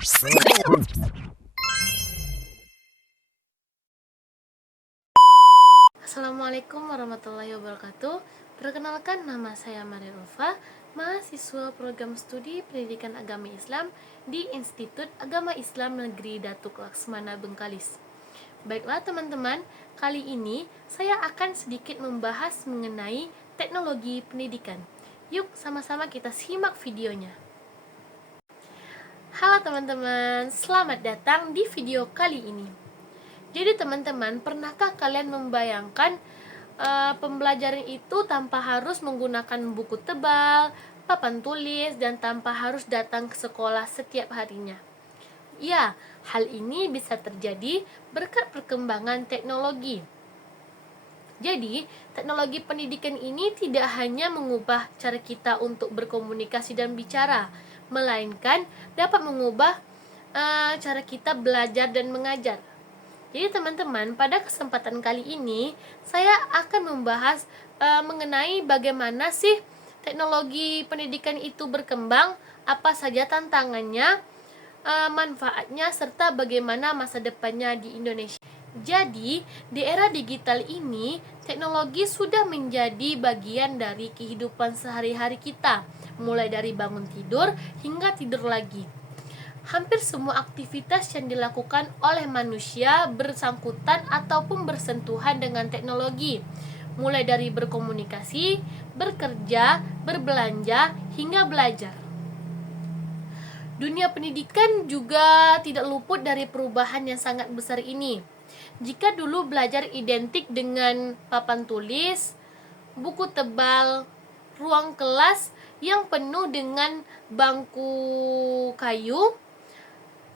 Assalamualaikum warahmatullahi wabarakatuh. Perkenalkan, nama saya Maria Ulfa, mahasiswa program studi Pendidikan Agama Islam di Institut Agama Islam Negeri Datuk Laksmana Bengkalis. Baiklah teman-teman, kali ini saya akan sedikit membahas mengenai teknologi pendidikan. Yuk sama-sama kita simak videonya. Halo teman-teman, selamat datang di video kali ini. Jadi teman-teman, pernahkah kalian membayangkan pembelajaran itu tanpa harus menggunakan buku tebal, papan tulis, dan tanpa harus datang ke sekolah setiap harinya? Ya, hal ini bisa terjadi berkat perkembangan teknologi. Jadi, teknologi pendidikan ini tidak hanya mengubah cara kita untuk berkomunikasi dan bicara, melainkan dapat mengubah cara kita belajar dan mengajar. Jadi teman-teman, pada kesempatan kali ini saya akan membahas mengenai bagaimana sih teknologi pendidikan itu berkembang, apa saja tantangannya, manfaatnya, serta bagaimana masa depannya di Indonesia. Jadi, di era digital ini, teknologi sudah menjadi bagian dari kehidupan sehari-hari kita, mulai dari bangun tidur hingga tidur lagi. Hampir semua aktivitas yang dilakukan oleh manusia bersangkutan ataupun bersentuhan dengan teknologi, mulai dari berkomunikasi, bekerja, berbelanja, hingga belajar. Dunia pendidikan juga tidak luput dari perubahan yang sangat besar ini. Jika dulu belajar identik dengan papan tulis, buku tebal, ruang kelas yang penuh dengan bangku kayu,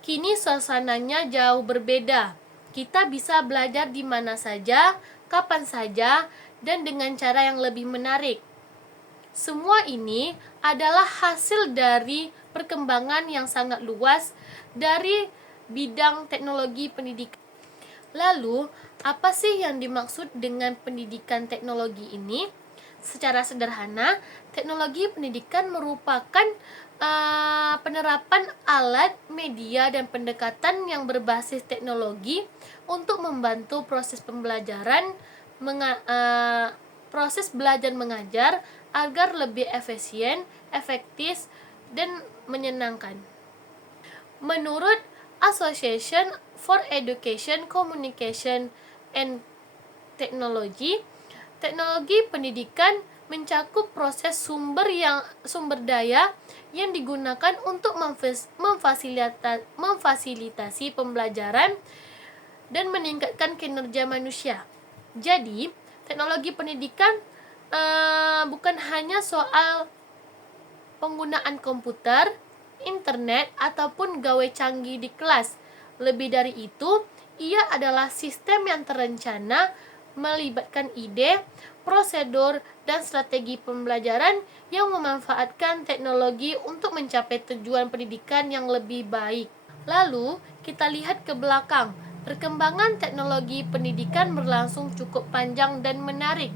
kini suasananya jauh berbeda. Kita bisa belajar di mana saja, kapan saja, dan dengan cara yang lebih menarik. Semua ini adalah hasil dari perkembangan yang sangat luas dari bidang teknologi pendidikan. Lalu, apa sih yang dimaksud dengan pendidikan teknologi ini? Secara sederhana, teknologi pendidikan merupakan penerapan alat, media, dan pendekatan yang berbasis teknologi untuk membantu proses pembelajaran, proses belajar mengajar agar lebih efisien, efektif, dan menyenangkan. Menurut Association for Education, Communication, and Technology, teknologi pendidikan mencakup proses sumber daya yang digunakan untuk memfasilitasi pembelajaran dan meningkatkan kinerja manusia. Jadi, teknologi pendidikan bukan hanya soal penggunaan komputer, internet, ataupun gawe canggih di kelas. Lebih dari itu, ia adalah sistem yang terencana, melibatkan ide, prosedur, dan strategi pembelajaran yang memanfaatkan teknologi untuk mencapai tujuan pendidikan yang lebih baik. Lalu, kita lihat ke belakang. Perkembangan teknologi pendidikan berlangsung cukup panjang dan menarik.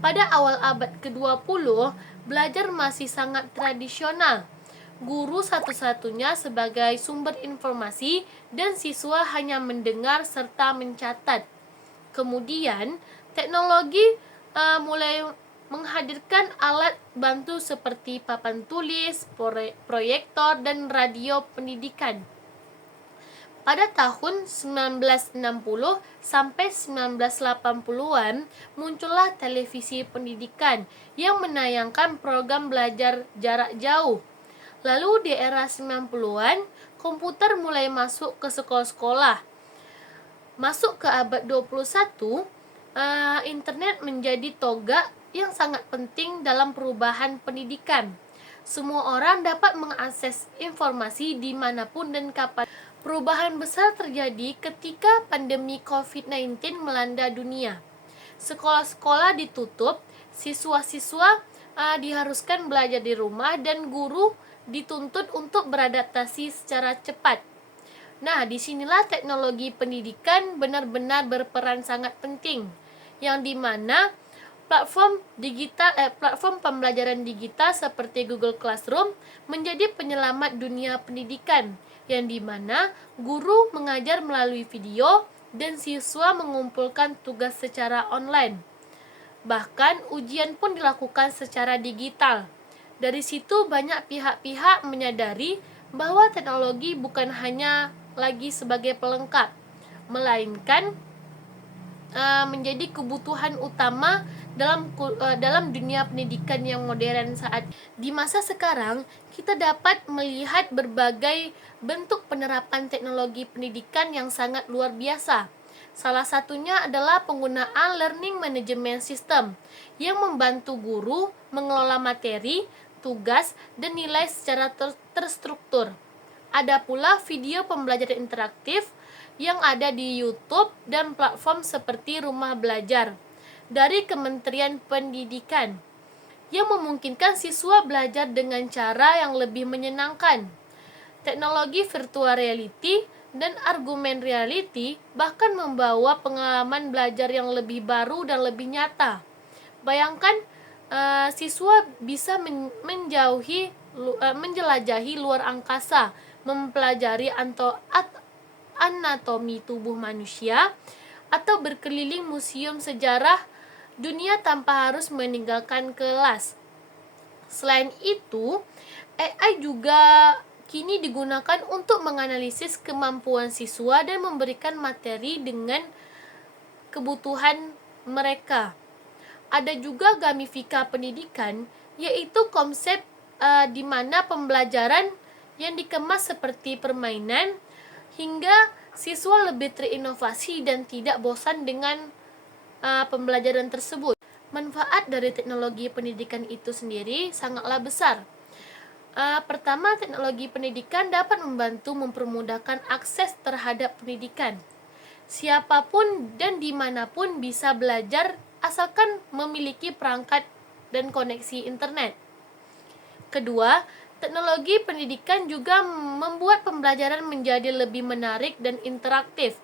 Pada awal abad ke-20, belajar masih sangat tradisional. Guru satu-satunya sebagai sumber informasi dan siswa hanya mendengar serta mencatat. Kemudian, teknologi mulai menghadirkan alat bantu seperti papan tulis, proyektor, dan radio pendidikan. Pada tahun 1960 sampai 1980-an, muncullah televisi pendidikan yang menayangkan program belajar jarak jauh. Lalu di era 90-an, komputer mulai masuk ke sekolah-sekolah. Masuk ke abad 21, internet menjadi tonggak yang sangat penting dalam perubahan pendidikan. Semua orang dapat mengakses informasi dimanapun dan kapan. Perubahan besar terjadi ketika pandemi COVID-19 melanda dunia. Sekolah-sekolah ditutup, siswa-siswa diharuskan belajar di rumah, dan guru dituntut untuk beradaptasi secara cepat. Nah, disinilah teknologi pendidikan benar-benar berperan sangat penting, yang dimana platform pembelajaran digital seperti Google Classroom menjadi penyelamat dunia pendidikan yang dimana guru mengajar melalui video dan siswa mengumpulkan tugas secara online. Bahkan ujian pun dilakukan secara digital. Dari situ banyak pihak-pihak menyadari bahwa teknologi bukan hanya lagi sebagai pelengkap, melainkan menjadi kebutuhan utama dalam dunia pendidikan yang modern saat di masa sekarang. Kita dapat melihat berbagai bentuk penerapan teknologi pendidikan yang sangat luar biasa. Salah satunya adalah penggunaan learning management system yang membantu guru mengelola materi, tugas, dan nilai secara terstruktur. Ada pula video pembelajaran interaktif yang ada di YouTube dan platform seperti Rumah Belajar dari Kementerian Pendidikan yang memungkinkan siswa belajar dengan cara yang lebih menyenangkan. Teknologi virtual reality dan argumen reality bahkan membawa pengalaman belajar yang lebih baru dan lebih nyata. Bayangkan siswa bisa menjelajahi luar angkasa, mempelajari anatomi tubuh manusia, atau berkeliling museum sejarah dunia tanpa harus meninggalkan kelas. Selain itu, AI juga kini digunakan untuk menganalisis kemampuan siswa dan memberikan materi dengan kebutuhan mereka. Ada juga gamifika pendidikan, yaitu konsep di mana pembelajaran yang dikemas seperti permainan hingga siswa lebih terinovasi dan tidak bosan dengan pembelajaran tersebut. Manfaat dari teknologi pendidikan itu sendiri sangatlah besar. Pertama, teknologi pendidikan dapat membantu mempermudahkan akses terhadap pendidikan. Siapapun dan dimanapun bisa belajar asalkan memiliki perangkat dan koneksi internet. Kedua, teknologi pendidikan juga membuat pembelajaran menjadi lebih menarik dan interaktif.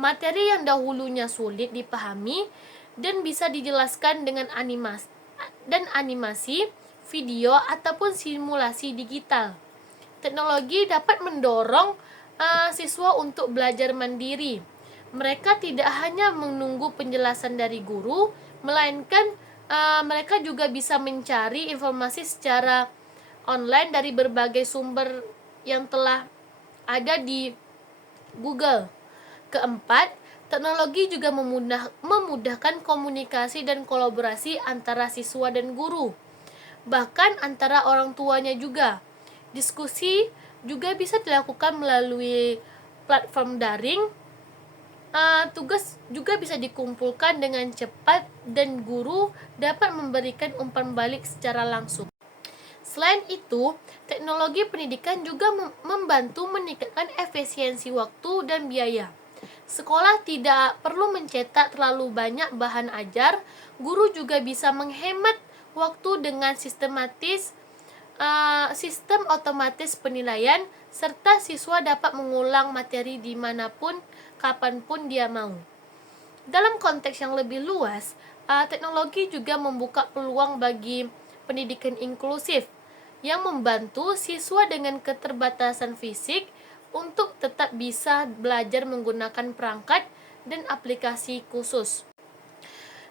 Materi yang dahulunya sulit dipahami dan bisa dijelaskan dengan animasi, video, ataupun simulasi digital. Teknologi dapat mendorong siswa untuk belajar mandiri. Mereka tidak hanya menunggu penjelasan dari guru, melainkan mereka juga bisa mencari informasi secara online dari berbagai sumber yang telah ada di Google. Keempat, teknologi juga memudahkan komunikasi dan kolaborasi antara siswa dan guru, bahkan antara orang tuanya juga. Diskusi juga bisa dilakukan melalui platform daring. Tugas juga bisa dikumpulkan dengan cepat dan guru dapat memberikan umpan balik secara langsung. Selain itu, teknologi pendidikan juga membantu meningkatkan efisiensi waktu dan biaya. Sekolah tidak perlu mencetak terlalu banyak bahan ajar, guru juga bisa menghemat waktu dengan sistem otomatis penilaian, serta siswa dapat mengulang materi dimanapun, kapanpun dia mau. Dalam konteks yang lebih luas, teknologi juga membuka peluang bagi pendidikan inklusif yang membantu siswa dengan keterbatasan fisik untuk tetap bisa belajar menggunakan perangkat dan aplikasi khusus.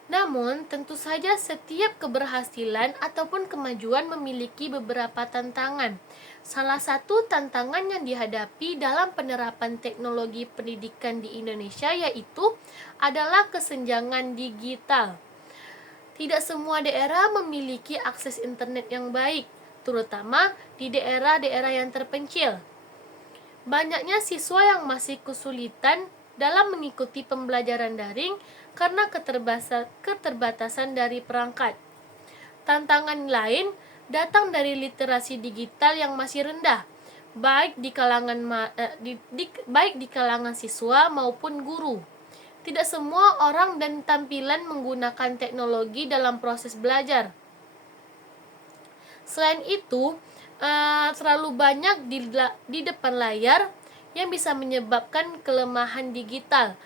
Namun, tentu saja setiap keberhasilan ataupun kemajuan memiliki beberapa tantangan. Salah satu tantangan yang dihadapi dalam penerapan teknologi pendidikan di Indonesia yaitu adalah kesenjangan digital. Tidak semua daerah memiliki akses internet yang baik, terutama di daerah-daerah yang terpencil. Banyaknya siswa yang masih kesulitan dalam mengikuti pembelajaran daring karena keterbatasan dari perangkat. Tantangan lain datang dari literasi digital yang masih rendah, baik di kalangan siswa maupun guru. Tidak semua orang dan tampilan menggunakan teknologi dalam proses belajar. Selain itu, terlalu banyak di depan layar yang bisa menyebabkan kelemahan digital,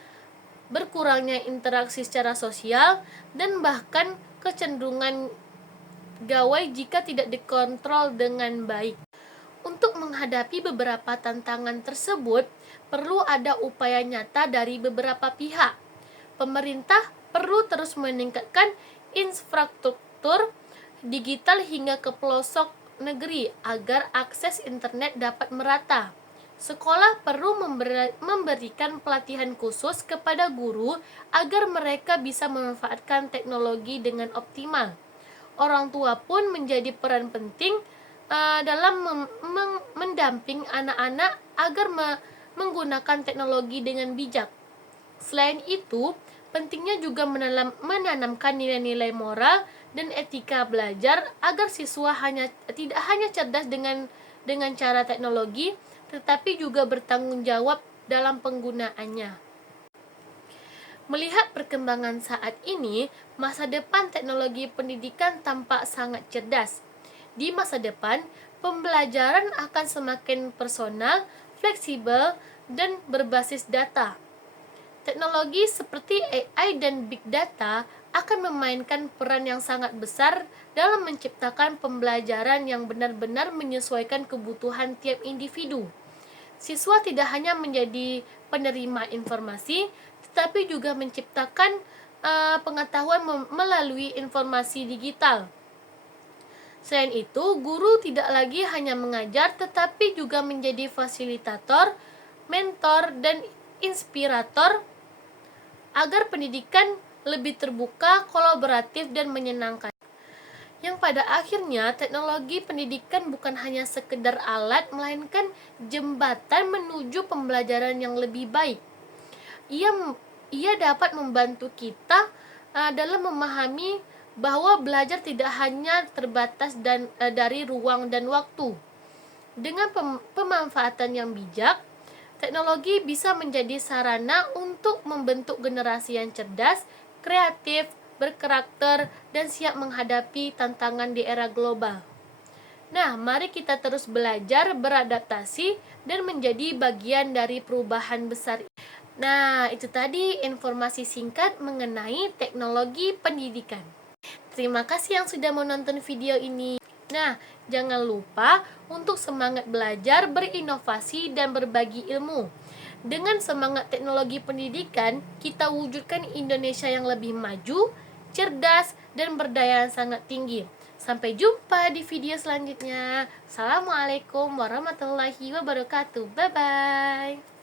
berkurangnya interaksi secara sosial, dan bahkan kecenderungan gawai jika tidak dikontrol dengan baik. Untuk menghadapi beberapa tantangan tersebut, perlu ada upaya nyata dari beberapa pihak. Pemerintah perlu terus meningkatkan infrastruktur digital hingga ke pelosok negeri agar akses internet dapat merata. Sekolah perlu memberikan pelatihan khusus kepada guru agar mereka bisa memanfaatkan teknologi dengan optimal. Orang tua pun menjadi peran penting dalam mendamping anak-anak agar menggunakan teknologi dengan bijak. Selain itu, pentingnya juga menanamkan nilai-nilai moral dan etika belajar agar siswa tidak hanya cerdas dengan cara teknologi, tetapi juga bertanggung jawab dalam penggunaannya. Melihat perkembangan saat ini, masa depan teknologi pendidikan tampak sangat cerdas. Di masa depan, pembelajaran akan semakin personal, fleksibel, dan berbasis data. Teknologi seperti AI dan Big Data akan memainkan peran yang sangat besar dalam menciptakan pembelajaran yang benar-benar menyesuaikan kebutuhan tiap individu. Siswa tidak hanya menjadi penerima informasi, tetapi juga menciptakan pengetahuan melalui informasi digital. Selain itu, guru tidak lagi hanya mengajar, tetapi juga menjadi fasilitator, mentor, dan inspirator agar pendidikan lebih terbuka, kolaboratif, dan menyenangkan. Yang pada akhirnya teknologi pendidikan bukan hanya sekedar alat, melainkan jembatan menuju pembelajaran yang lebih baik. Ia dapat membantu kita dalam memahami bahwa belajar tidak hanya terbatas dari ruang dan waktu. Dengan pemanfaatan yang bijak, teknologi bisa menjadi sarana untuk membentuk generasi yang cerdas, kreatif, berkarakter, dan siap menghadapi tantangan di era global. Nah, mari kita terus belajar, beradaptasi, dan menjadi bagian dari perubahan besar. Nah, itu tadi informasi singkat mengenai teknologi pendidikan. Terima kasih yang sudah menonton video ini. Nah, jangan lupa untuk semangat belajar, berinovasi, dan berbagi ilmu. Dengan semangat teknologi pendidikan, kita wujudkan Indonesia yang lebih maju, cerdas, dan berdaya yang sangat tinggi. Sampai jumpa di video selanjutnya. Assalamualaikum warahmatullahi wabarakatuh. Bye-bye.